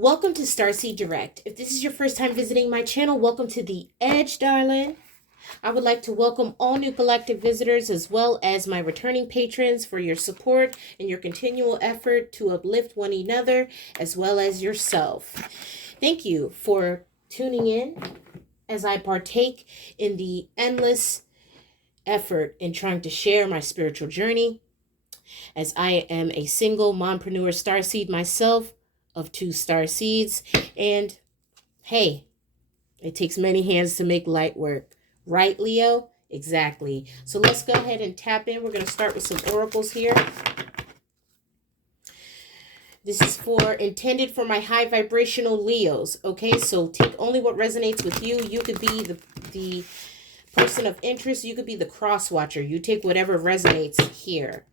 Welcome to Starseed Direct. If this is your first time visiting my channel, welcome to the Edge, darling. I would like to welcome all new galactic visitors as well as my returning patrons for your support and your continual effort to uplift one another as well as yourself. Thank you for tuning in as I partake in the endless effort in trying to share my spiritual journey. As I am a single mompreneur starseed myself of 2 starseeds, and hey, it takes many hands to make light work. Right, Leo? Exactly. So let's go ahead and tap in. We're going to start with some oracles here. This is intended for my high vibrational Leos. Okay, so take only what resonates with you. You could be the person of interest. You could be the cross watcher. You take whatever resonates here.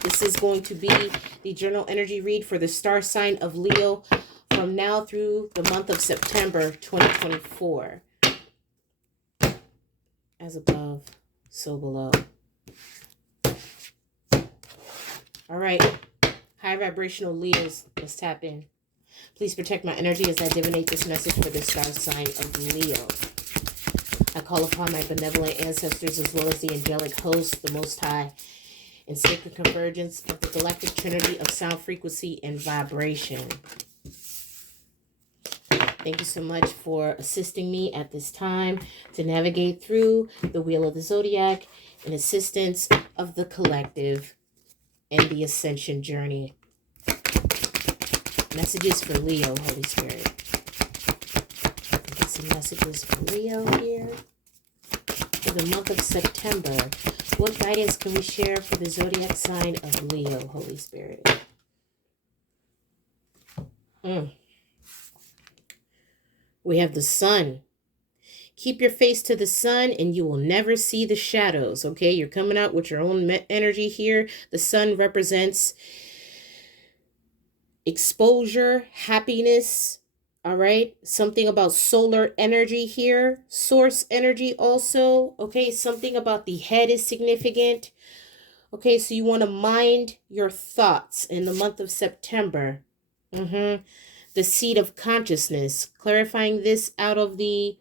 This is going to be the journal energy read for the star sign of Leo from now through the month of September 2024. As above, so below. All right, high vibrational Leos, let's tap in. Please protect my energy as I divinate this message for the star sign of Leo. I call upon my benevolent ancestors as well as the angelic hosts, the Most High, in sacred convergence of the galactic trinity of sound, frequency, and vibration. Thank you so much for assisting me at this time to navigate through the Wheel of the Zodiac in assistance of the collective and the ascension journey. Messages for Leo, Holy Spirit. Get some messages for Leo here. For the month of September, what guidance can we share for the zodiac sign of Leo, Holy Spirit? We have the sun. Keep your face to the sun and you will never see the shadows, okay? You're coming out with your own energy here. The sun represents exposure, happiness, all right? Something about solar energy here. Source energy also, okay? Something about the head is significant. Okay, so you want to mind your thoughts in the month of September. The seat of consciousness. Clarifying this out of the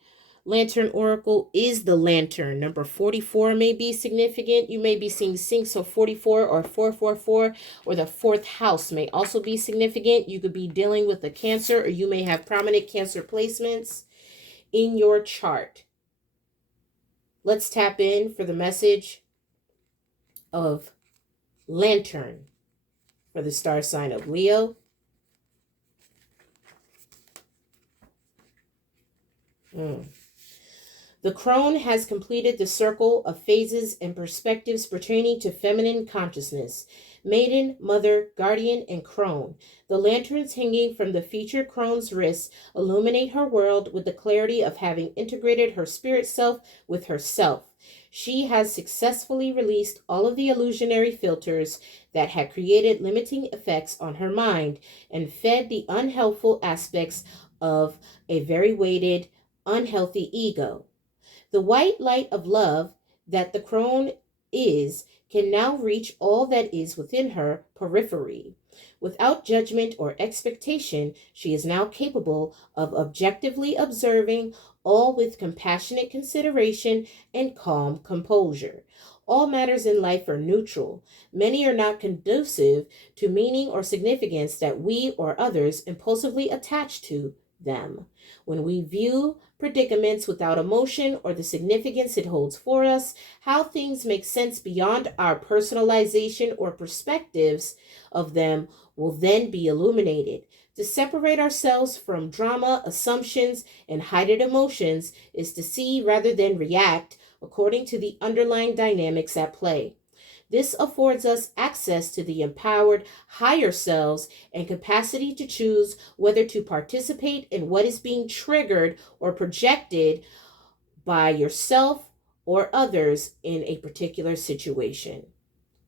Lantern Oracle is the lantern. Number 44 may be significant. You may be seeing syncs of 44 or 444, or the 4th house may also be significant. You could be dealing with a Cancer, or you may have prominent Cancer placements in your chart. Let's tap in for the message of Lantern for the star sign of Leo. The crone has completed the circle of phases and perspectives pertaining to feminine consciousness. Maiden, mother, guardian, and crone. The lanterns hanging from the featured crone's wrists illuminate her world with the clarity of having integrated her spirit self with herself. She has successfully released all of the illusionary filters that had created limiting effects on her mind and fed the unhelpful aspects of a very weighted, unhealthy ego. The white light of love that the crone is can now reach all that is within her periphery. Without judgment or expectation, she is now capable of objectively observing all with compassionate consideration and calm composure. All matters in life are neutral. Many are not conducive to meaning or significance that we or others impulsively attach to them. When we view predicaments without emotion or the significance it holds for us, how things make sense beyond our personalization or perspectives of them will then be illuminated. To separate ourselves from drama, assumptions, and hidden emotions is to see rather than react according to the underlying dynamics at play. This affords us access to the empowered higher selves and capacity to choose whether to participate in what is being triggered or projected by yourself or others in a particular situation.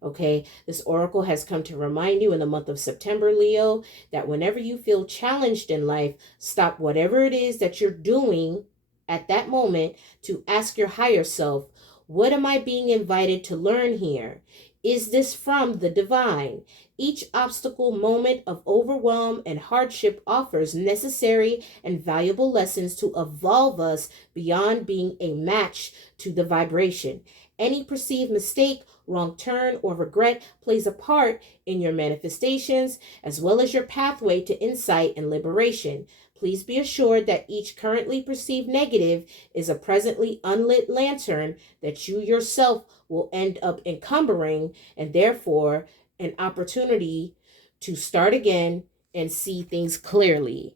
Okay, this oracle has come to remind you in the month of September, Leo, that whenever you feel challenged in life, stop whatever it is that you're doing at that moment to ask your higher self, what am I being invited to learn here? Is this from the divine? Each obstacle, moment of overwhelm and hardship offers necessary and valuable lessons to evolve us beyond being a match to the vibration. Any perceived mistake, wrong turn, or regret plays a part in your manifestations as well as your pathway to insight and liberation. Please be assured that each currently perceived negative is a presently unlit lantern that you yourself will end up encumbering, and therefore an opportunity to start again and see things clearly.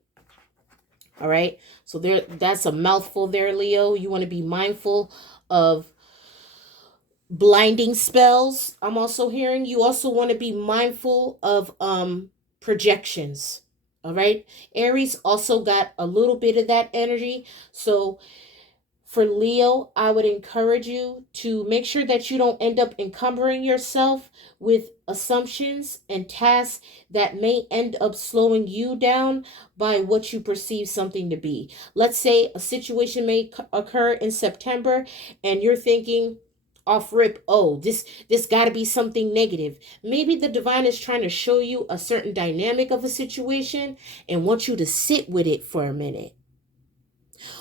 All right. So that's a mouthful there, Leo. You want to be mindful of blinding spells. I'm also hearing you also want to be mindful of projections. All right. Aries also got a little bit of that energy. So for Leo, I would encourage you to make sure that you don't end up encumbering yourself with assumptions and tasks that may end up slowing you down by what you perceive something to be. Let's say a situation may occur in September and you're thinking off rip, oh, this got to be something negative. Maybe the divine is trying to show you a certain dynamic of a situation and wants you to sit with it for a minute.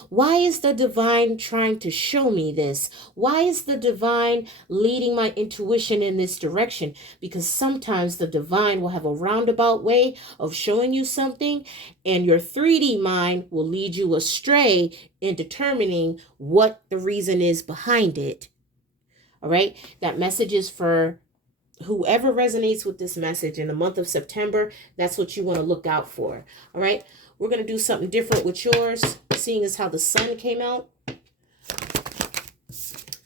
Why is the divine trying to show me this? Why is the divine leading my intuition in this direction? Because sometimes the divine will have a roundabout way of showing you something, and your 3D mind will lead you astray in determining what the reason is behind it. All right? That message is for whoever resonates with this message in the month of September. That's what you want to look out for. All right? We're going to do something different with yours, seeing as how the sun came out.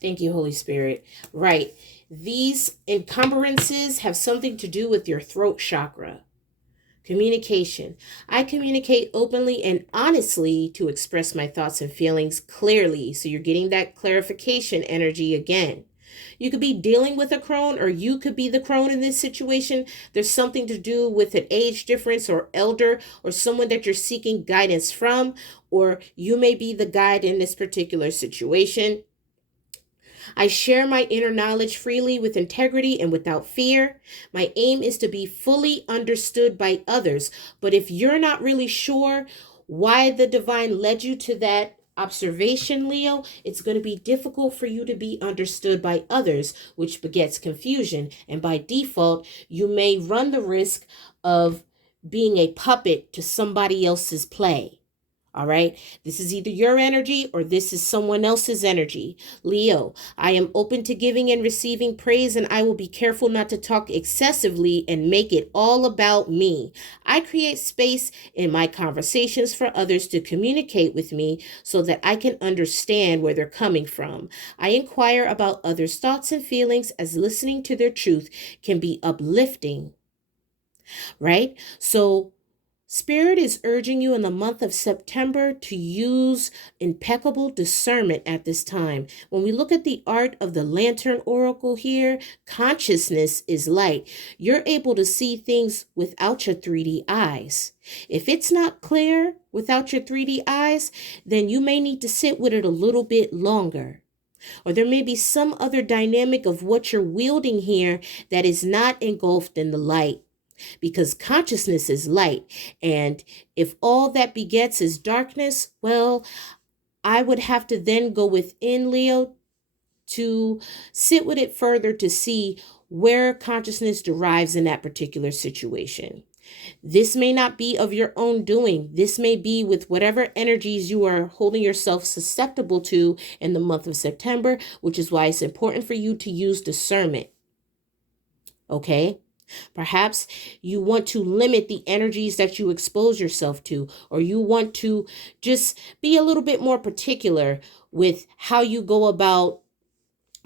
Thank you, Holy Spirit. Right. These encumbrances have something to do with your throat chakra. Communication. I communicate openly and honestly to express my thoughts and feelings clearly. So you're getting that clarification energy again. You could be dealing with a crone, or you could be the crone in this situation. There's something to do with an age difference or elder or someone that you're seeking guidance from, or you may be the guide in this particular situation. I share my inner knowledge freely with integrity and without fear. My aim is to be fully understood by others. But if you're not really sure why the divine led you to that observation, Leo, it's going to be difficult for you to be understood by others, which begets confusion. And by default, you may run the risk of being a puppet to somebody else's play. All right. This is either your energy or this is someone else's energy. Leo, I am open to giving and receiving praise, and I will be careful not to talk excessively and make it all about me. I create space in my conversations for others to communicate with me so that I can understand where they're coming from. I inquire about others' thoughts and feelings, as listening to their truth can be uplifting. Right? So Spirit is urging you in the month of September to use impeccable discernment at this time. When we look at the art of the lantern oracle here, consciousness is light. You're able to see things without your 3D eyes. If it's not clear without your 3D eyes, then you may need to sit with it a little bit longer. Or there may be some other dynamic of what you're wielding here that is not engulfed in the light. Because consciousness is light. And if all that begets is darkness, well, I would have to then go within, Leo, to sit with it further to see where consciousness derives in that particular situation. This may not be of your own doing. This may be with whatever energies you are holding yourself susceptible to in the month of September, which is why it's important for you to use discernment. Okay? Perhaps you want to limit the energies that you expose yourself to, or you want to just be a little bit more particular with how you go about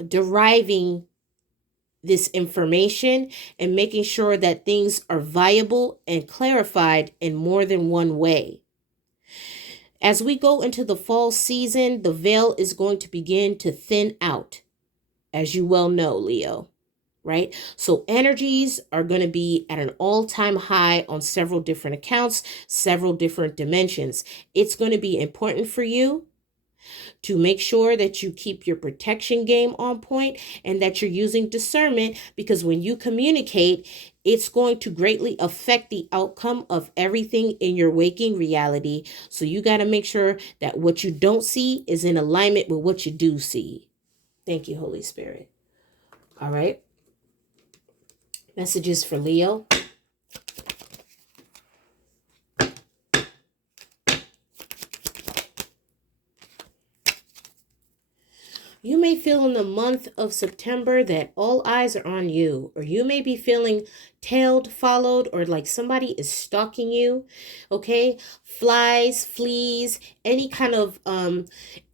deriving this information and making sure that things are viable and clarified in more than one way. As we go into the fall season, the veil is going to begin to thin out, as you well know, Leo. Right? So energies are going to be at an all-time high on several different accounts, several different dimensions. It's going to be important for you to make sure that you keep your protection game on point and that you're using discernment, because when you communicate, it's going to greatly affect the outcome of everything in your waking reality. So you got to make sure that what you don't see is in alignment with what you do see. Thank you, Holy Spirit. All right. Messages for Leo. You may feel in the month of September that all eyes are on you, or you may be feeling tailed, followed, or like somebody is stalking you. Okay? Flies, fleas, any kind of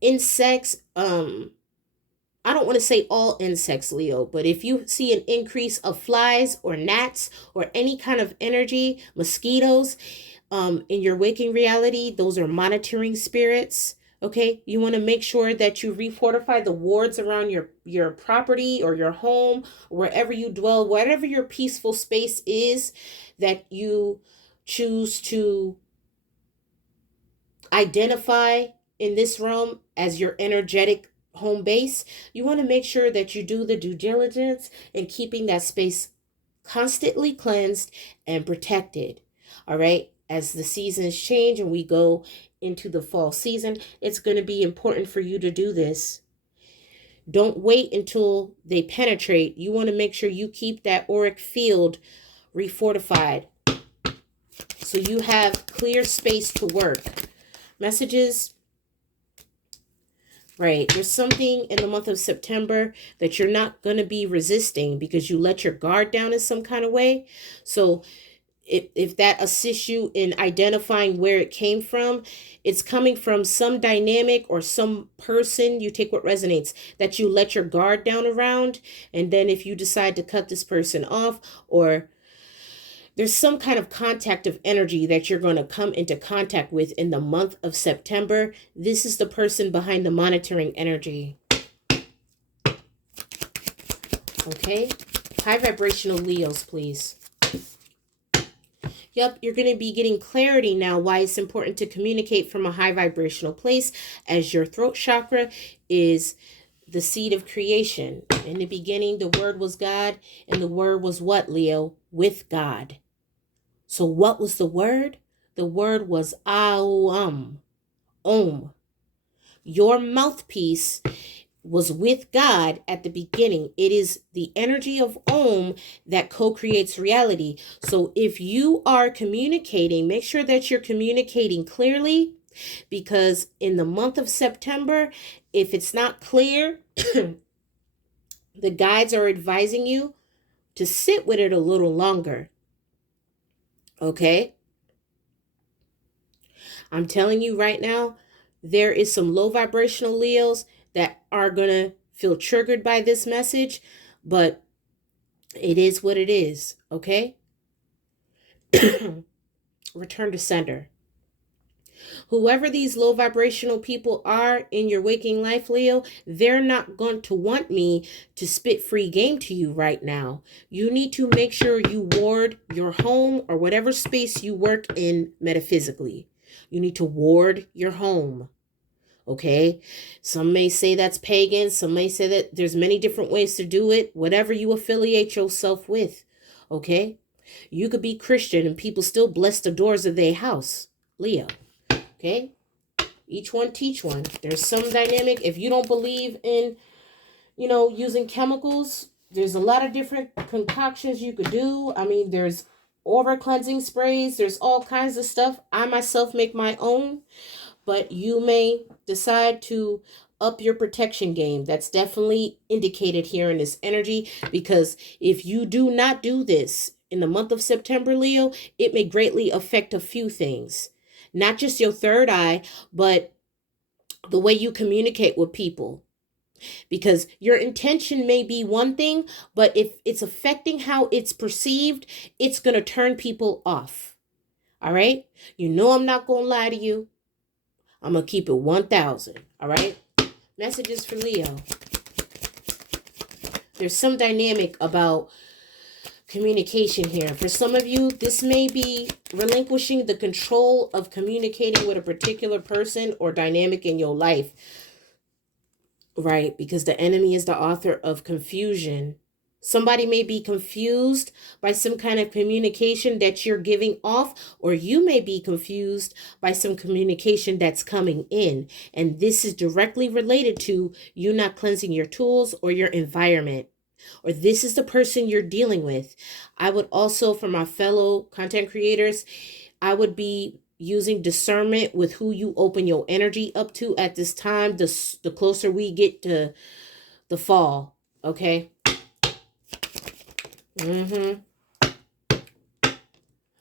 insects. I don't want to say all insects, Leo, but if you see an increase of flies or gnats or any kind of energy, mosquitoes, in your waking reality, those are monitoring spirits. Okay, you want to make sure that you refortify the wards around your property or your home, wherever you dwell, whatever your peaceful space is that you choose to identify in this realm as your energetic home base. You want to make sure that you do the due diligence in keeping that space constantly cleansed and protected. All right, as the seasons change and we go into the fall season, it's going to be important for you to do this. Don't wait until they penetrate. You want to make sure you keep that auric field refortified so you have clear space to work. Messages. Right. There's something in the month of September that you're not going to be resisting because you let your guard down in some kind of way. So if that assists you in identifying where it came from, it's coming from some dynamic or some person. You take what resonates, that you let your guard down around. And then if you decide to cut this person off, or there's some kind of contact of energy that you're going to come into contact with in the month of September, this is the person behind the monitoring energy. Okay? High vibrational Leos, please. Yep, you're going to be getting clarity now why it's important to communicate from a high vibrational place, as your throat chakra is the seed of creation. In the beginning, the word was God, and the word was what, Leo? With God. So what was the word? The word was Aum. Om. Your mouthpiece was with God at the beginning. It is the energy of Om that co-creates reality. So if you are communicating, make sure that you're communicating clearly, because in the month of September, if it's not clear, the guides are advising you to sit with it a little longer. Okay? I'm telling you right now, there is some low vibrational Leos that are going to feel triggered by this message, but it is what it is, okay? Return to sender. Whoever these low vibrational people are in your waking life, Leo, they're not going to want me to spit free game to you right now. You need to make sure you ward your home or whatever space you work in metaphysically. You need to ward your home. Okay, some may say that's pagan. Some may say that there's many different ways to do it. Whatever you affiliate yourself with. Okay, you could be Christian and people still bless the doors of their house, Leo. Okay, each one teach one. There's some dynamic. If you don't believe in, using chemicals, there's a lot of different concoctions you could do. I mean, there's aura cleansing sprays. There's all kinds of stuff. I myself make my own. But you may decide to up your protection game. That's definitely indicated here in this energy, because if you do not do this in the month of September, Leo, it may greatly affect a few things. Not just your third eye, but the way you communicate with people. Because your intention may be one thing, but if it's affecting how it's perceived, it's going to turn people off. All right? I'm not going to lie to you. I'm going to keep it 1,000. All right? Messages for Leo. There's some dynamic about communication here. For some of you, this may be relinquishing the control of communicating with a particular person or dynamic in your life, right? Because the enemy is the author of confusion. Somebody may be confused by some kind of communication that you're giving off, or you may be confused by some communication that's coming in. And this is directly related to you not cleansing your tools or your environment, or this is the person you're dealing with. I would also, for my fellow content creators, I would be using discernment with who you open your energy up to at this time, the closer we get to the fall, okay?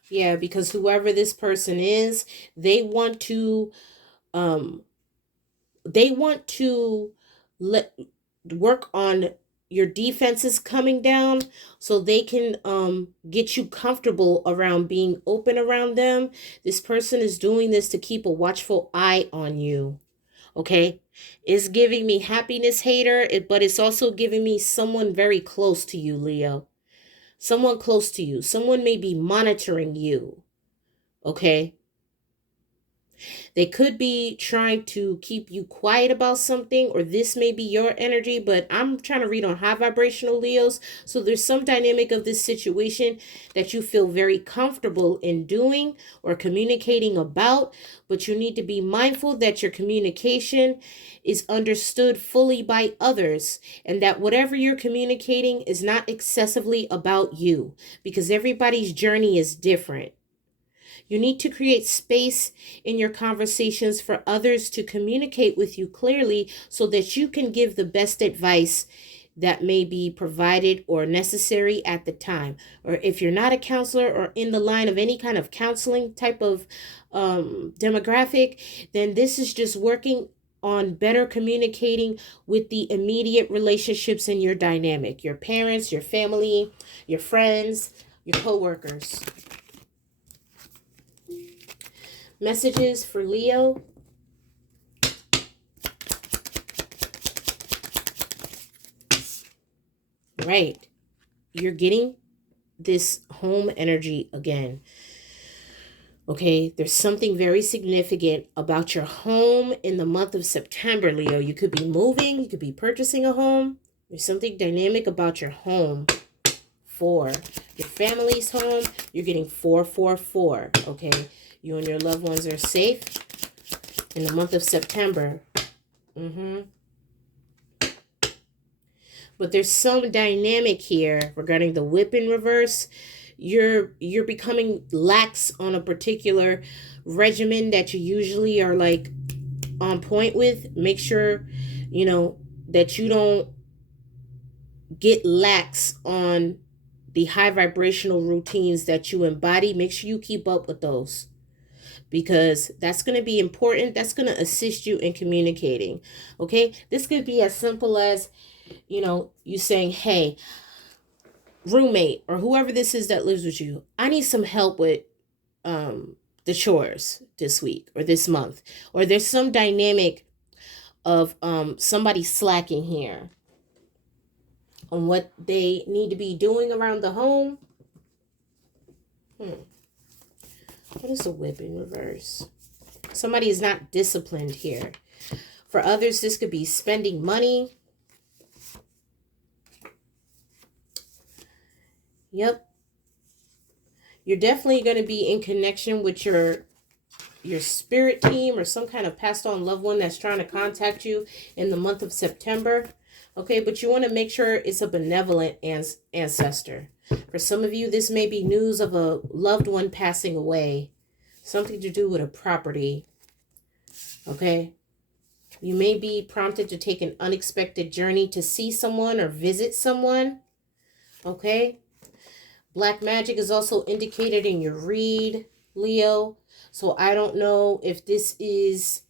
Yeah, because whoever this person is, they want to let work on your defenses coming down so they can get you comfortable around being open around them. This person is doing this to keep a watchful eye on you. Okay, it's giving me happiness hater, but it's also giving me someone very close to you, Leo. Someone close to you. Someone may be monitoring you. Okay. They could be trying to keep you quiet about something, or this may be your energy, but I'm trying to read on high vibrational Leos. So there's some dynamic of this situation that you feel very comfortable in doing or communicating about, but you need to be mindful that your communication is understood fully by others, and that whatever you're communicating is not excessively about you, because everybody's journey is different. You need to create space in your conversations for others to communicate with you clearly so that you can give the best advice that may be provided or necessary at the time. Or if you're not a counselor or in the line of any kind of counseling type of demographic, then this is just working on better communicating with the immediate relationships in your dynamic, your parents, your family, your friends, your coworkers. Messages for Leo. Right. You're getting this home energy again. Okay, there's something very significant about your home in the month of September, Leo. You could be moving, you could be purchasing a home. There's something dynamic about your home. 4. Your family's home, you're getting 444. Okay, you and your loved ones are safe in the month of September. But there's some dynamic here regarding the whip in reverse. You're becoming lax on a particular regimen that you usually are like on point with. Make sure, that you don't get lax on the high vibrational routines that you embody. Make sure you keep up with those, because that's going to be important. That's going to assist you in communicating. Okay, this could be as simple as you saying, hey, roommate or whoever this is that lives with you, I need some help with the chores this week or this month. Or there's some dynamic of somebody slacking here on what they need to be doing around the home. What is the whip in reverse? Somebody is not disciplined here. For others, this could be spending money. Yep. You're definitely going to be in connection with your spirit team or some kind of passed on loved one that's trying to contact you in the month of September. Okay, but you want to make sure it's a benevolent ancestor. For some of you, this may be news of a loved one passing away. Something to do with a property. Okay. You may be prompted to take an unexpected journey to see someone or visit someone. Okay. Black magic is also indicated in your read, Leo. So I don't know if this is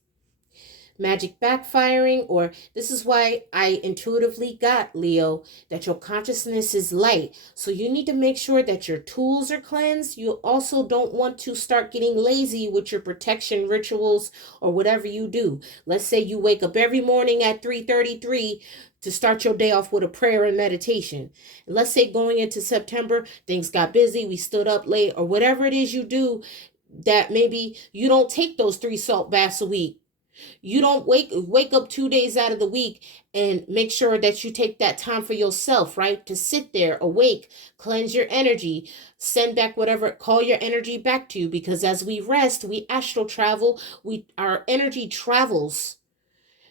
magic backfiring, or this is why I intuitively got, Leo, that your consciousness is light. So you need to make sure that your tools are cleansed. You also don't want to start getting lazy with your protection rituals or whatever you do. Let's say you wake up every morning at 3:33 to start your day off with a prayer and meditation. And let's say going into September, things got busy, we stood up late, or whatever it is you do, that maybe you don't take those 3 salt baths a week. You don't wake up 2 days out of the week and make sure that you take that time for yourself, right? To sit there awake, cleanse your energy, send back whatever, call your energy back to you, because as we rest, we astral travel, our energy travels.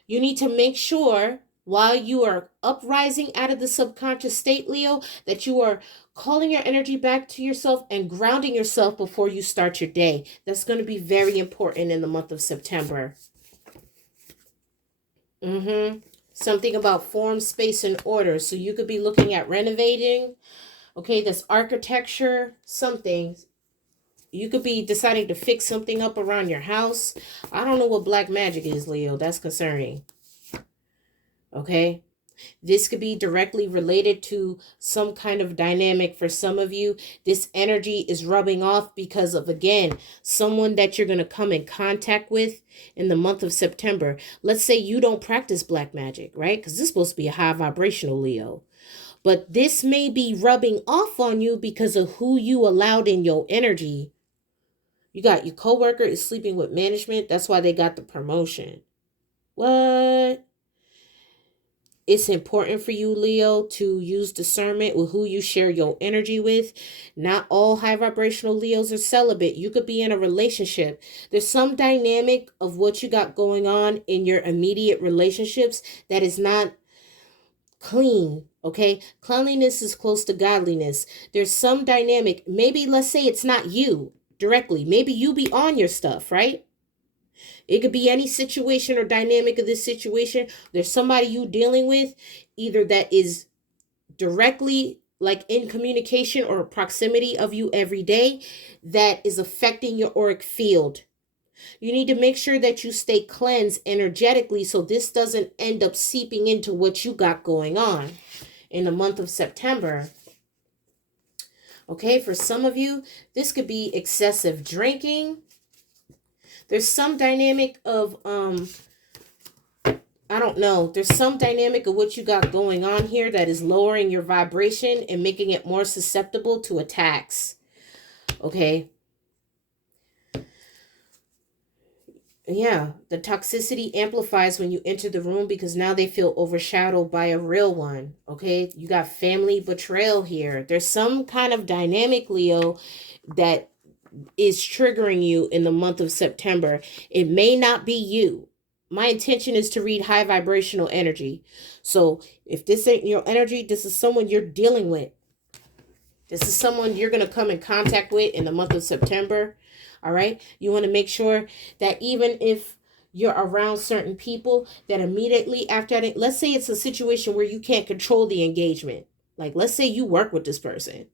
You need to make sure while you are uprising out of the subconscious state, Leo, that you are calling your energy back to yourself and grounding yourself before you start your day. That's going to be very important in the month of September. Something about form, space, and order. So you could be looking at renovating. Okay, that's architecture, something. You could be deciding to fix something up around your house. I don't know what black magic is, Leo. That's concerning. Okay. This could be directly related to some kind of dynamic for some of you. This energy is rubbing off because of, again, someone that you're going to come in contact with in the month of September. Let's say you don't practice black magic, right? Because this is supposed to be a high vibrational Leo. But this may be rubbing off on you because of who you allowed in your energy. You got your coworker is sleeping with management. That's why they got the promotion. What? It's important for you, Leo, to use discernment with who you share your energy with. Not all high vibrational Leos are celibate. You could be in a relationship. There's some dynamic of what you got going on in your immediate relationships that is not clean, okay? Cleanliness is close to godliness. There's some dynamic. Maybe let's say it's not you directly. Maybe you be on your stuff, right? It could be any situation or dynamic of this situation. There's somebody you dealing with, either that is directly like in communication or proximity of you every day, that is affecting your auric field. You need to make sure that you stay cleansed energetically so this doesn't end up seeping into what you got going on in the month of September. Okay, for some of you, this could be excessive drinking. There's some dynamic of, I don't know. There's some dynamic of what you got going on here that is lowering your vibration and making it more susceptible to attacks. Okay. Yeah, the toxicity amplifies when you enter the room because now they feel overshadowed by a real one. Okay, you got family betrayal here. There's some kind of dynamic, Leo, that is triggering you in the month of September. It may not be you. My intention is to read high vibrational energy. So if this ain't your energy, this is someone you're dealing with. This is someone you're going to come in contact with in the month of September. All right. You want to make sure that even if you're around certain people, that immediately after that, let's say it's a situation where you can't control the engagement. Like, let's say you work with this person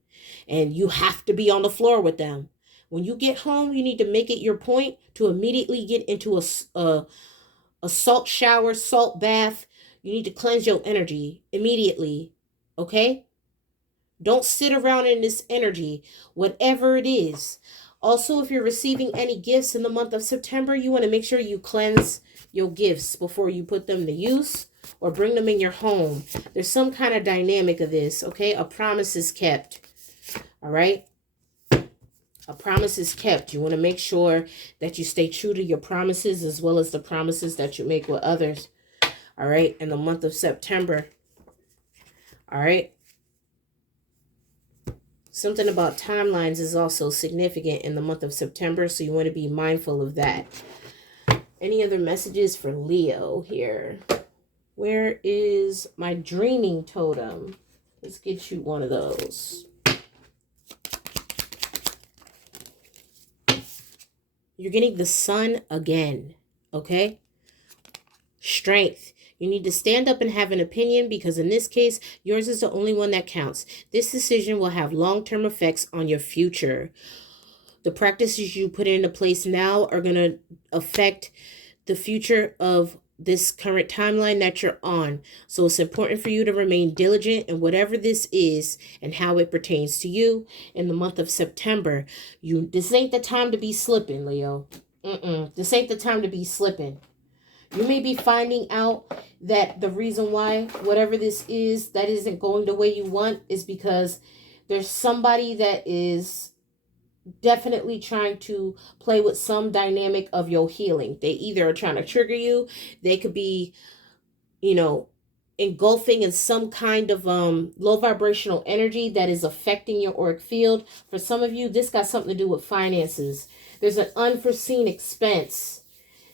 and you have to be on the floor with them. When you get home, you need to make it your point to immediately get into a salt shower, salt bath. You need to cleanse your energy immediately. Okay? Don't sit around in this energy, whatever it is. Also, if you're receiving any gifts in the month of September, you want to make sure you cleanse your gifts before you put them to use or bring them in your home. There's some kind of dynamic of this, okay? A promise is kept, all right? A promise is kept. You want to make sure that you stay true to your promises as well as the promises that you make with others, all right, in the month of September, all right? Something about timelines is also significant in the month of September, so you want to be mindful of that. Any other messages for Leo here? Where is my dreaming totem? Let's get you one of those. You're getting the sun again, okay? Strength. You need to stand up and have an opinion because in this case, yours is the only one that counts. This decision will have long-term effects on your future. The practices you put into place now are going to affect the future of this current timeline that you're on. So it's important for you to remain diligent in whatever this is and how it pertains to you in the month of September. This ain't the time to be slipping, Leo. This ain't the time to be slipping. You may be finding out that the reason why whatever this is that isn't going the way you want is because there's somebody that is definitely trying to play with some dynamic of your healing. They either are trying to trigger you, they could be, engulfing in some kind of low vibrational energy that is affecting your auric field. For some of you, this got something to do with finances. There's an unforeseen expense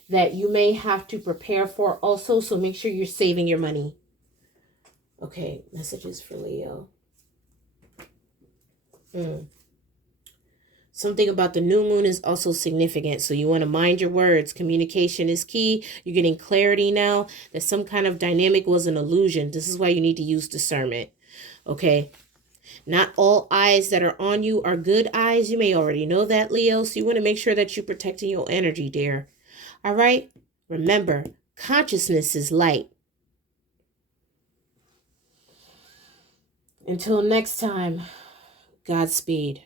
that you may have to prepare for also, so make sure you're saving your money. Okay, messages for Leo. Something about the new moon is also significant, so you want to mind your words. Communication is key. You're getting clarity now that some kind of dynamic was an illusion. This is why you need to use discernment. Okay? Not all eyes that are on you are good eyes. You may already know that, Leo, so you want to make sure that you're protecting your energy, dear. All right? Remember, consciousness is light. Until next time, Godspeed.